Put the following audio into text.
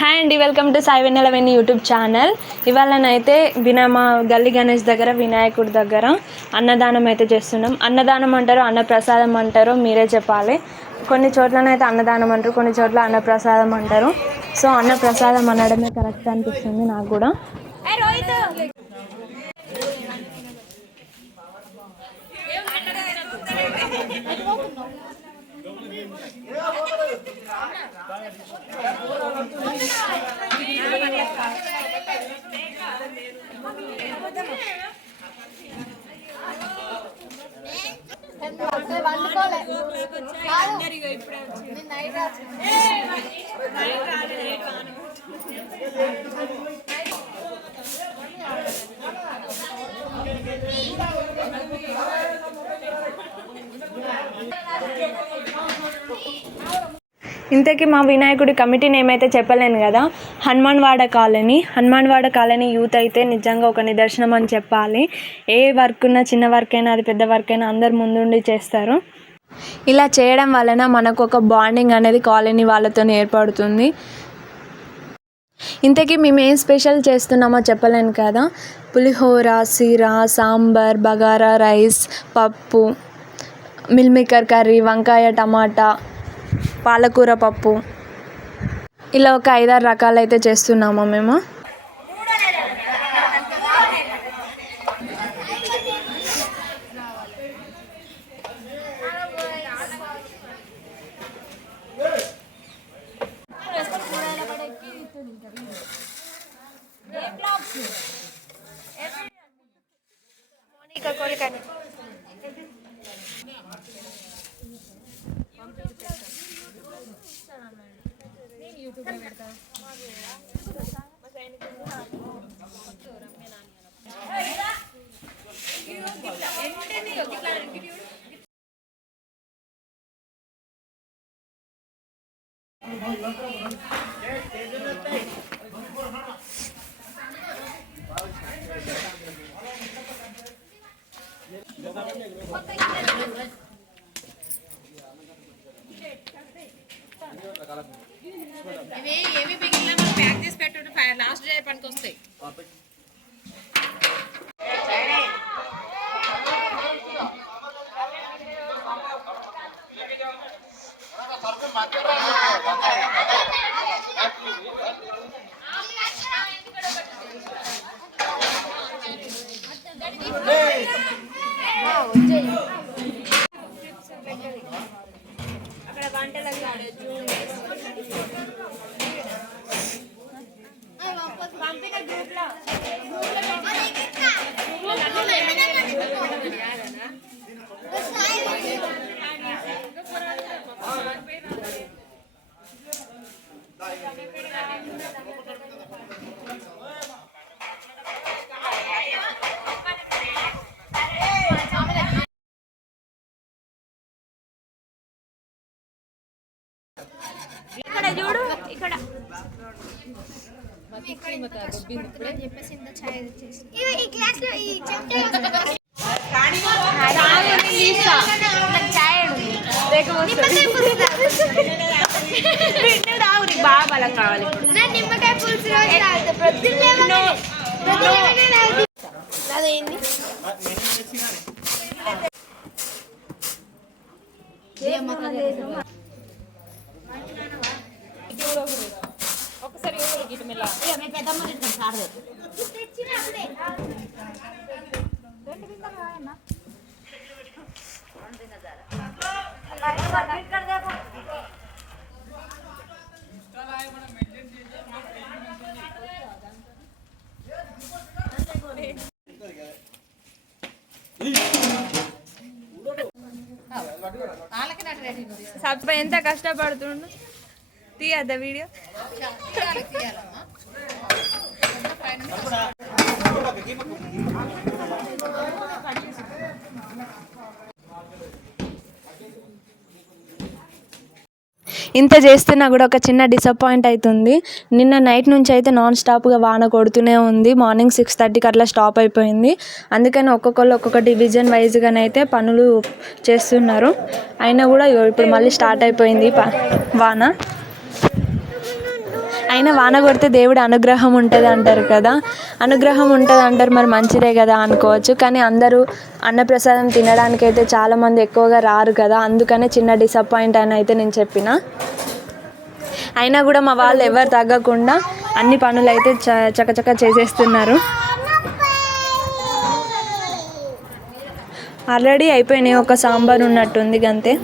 Hi అండి, welcome to Sai Vennela Venny YouTube channel. ఇవాళనైతే మా గల్లీ గణేష్ దగ్గర వినాయకుడి దగ్గర అన్నదానం అయితే చేస్తున్నాం. అన్నదానం అంటారో అన్నప్రసాదం అంటారో మీరే చెప్పాలి. కొన్ని చోట్లనైతే అన్నదానం అంటారు, కొన్ని చోట్ల అన్నప్రసాదం అంటారు. సో అన్నప్రసాదం అనడమే కరెక్ట్ అనిపిస్తుంది నాకు కూడా. ఇంతకీ మా వినాయకుడి కమిటీ నేమ్ అయితే చెప్పలేను కదా. హనుమాన్వాడ కాలనీ యూత్ అయితే నిజంగా ఒక నిదర్శనం అని చెప్పాలి. ఏ వర్క్ ఉన్నా, చిన్న వర్క్ అయినా, అది పెద్ద వర్క్ అయినా అందరు ముందుండి చేస్తారు. ఇలా చేయడం వలన మనకు ఒక బాండింగ్ అనేది కాలనీ వాళ్ళతో ఏర్పడుతుంది. ఇంతకీ మేము ఏం స్పెషల్ చేస్తున్నామో చెప్పలేను కదా. పులిహోర, సీరా, సాంబార్, బగారా రైస్, పప్పు, మిల్ మేకర్ కర్రీ, వంకాయ టమాటా, పాలకూర పప్పు, ఇలా ఒక 5-6 రకాలు అయితే చేస్తున్నాము మేము. ఏమి బిగినా మనం ప్యాక్ చేసి పెట్టండి, లాస్ట్ డే పనికి వస్తాయి. అక్కడ వంటలకు పంపిన గ్రూప్లో ఇక్కడ చూడు, ఇక్కడ బాగా బలం కావాలి. అదేంటి ఒకసారి సబ్స్క్రైబ్ ఎంత కష్టపడుతుండు, తీయద్దా వీడియో. ఇంత చేస్తున్నా కూడా ఒక చిన్న డిసప్పాయింట్ అవుతుంది. నిన్న నైట్ నుంచి అయితే నాన్ స్టాప్గా వాన కొడుతూనే ఉంది. మార్నింగ్ 6:30కి అట్లా స్టాప్ అయిపోయింది. అందుకని ఒక్కొక్క డివిజన్ వైజ్గానైతే పనులు చేస్తున్నారు. అయినా కూడా ఇప్పుడు మళ్ళీ స్టార్ట్ అయిపోయింది వాన. అయినా వాన కొడితే దేవుడి అనుగ్రహం ఉంటుంది అంటారు కదా, అనుగ్రహం ఉంటుంది అంటారు, మరి మంచిదే కదా అనుకోవచ్చు. కానీ అందరూ అన్నప్రసాదం తినడానికి అయితే చాలామంది ఎక్కువగా రారు కదా, అందుకనే చిన్న డిసప్పాయింట్ అని అయితే నేను చెప్పిన. అయినా కూడా మా వాళ్ళు ఎవరు తగ్గకుండా అన్ని పనులు అయితే చకచక చేసేస్తున్నారు. ఆల్రెడీ అయిపోయినాయి, ఒక సాంబార్ ఉన్నట్టుంది అంతే.